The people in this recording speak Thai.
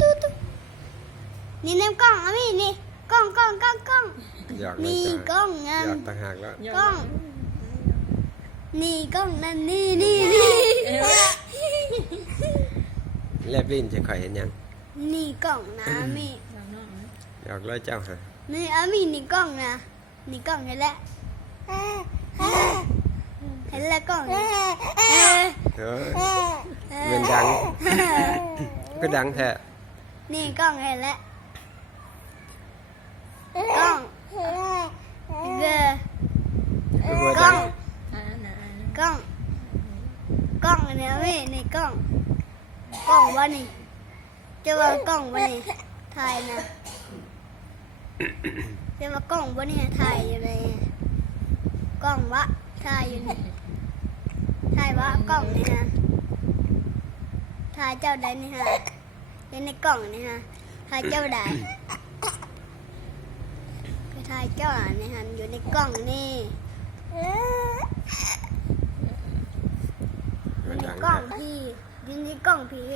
ตุ๊นี่เนมกล้องอ่ะมี่นี่กล้องอยาก นี่กล้องงา อยากต่างหากแล้ว กล้องนี่กล้องนั่นนี่ แลบลิ้นจะคอยเห็นยัง นี่กล้องนะอามี่ อยากร้อยเจ้าฮะ นี่อามี่นี่กล้องนะนี่กล้องเห็นแล้วเห็นแล้วกล้องนี่ เออเงินดังก็ดังแท้ นี่กล้องเห็นแล้วกล้องเกอ หัว กล้ ดั อง งกล้องเนี่ยพี่นี่กล้องวะนี่จะว่ากล้องวะนี่ถ่ายนะจะว่ากล้องวะนี่ถ่ายอยู่ในกล้องวะถ่ายอยู่นี่ถ่ายวะกล้องนี่ฮะถ่ายเจ้าใดนี่ฮะอยู่ในกล้องนี่ฮะถ่ายเจ้าใดไปถ่ายเจ้านี่ฮะอยู่ในกล้องนี่อยู่ในกล้องพี่อยู่ในกล้องพี่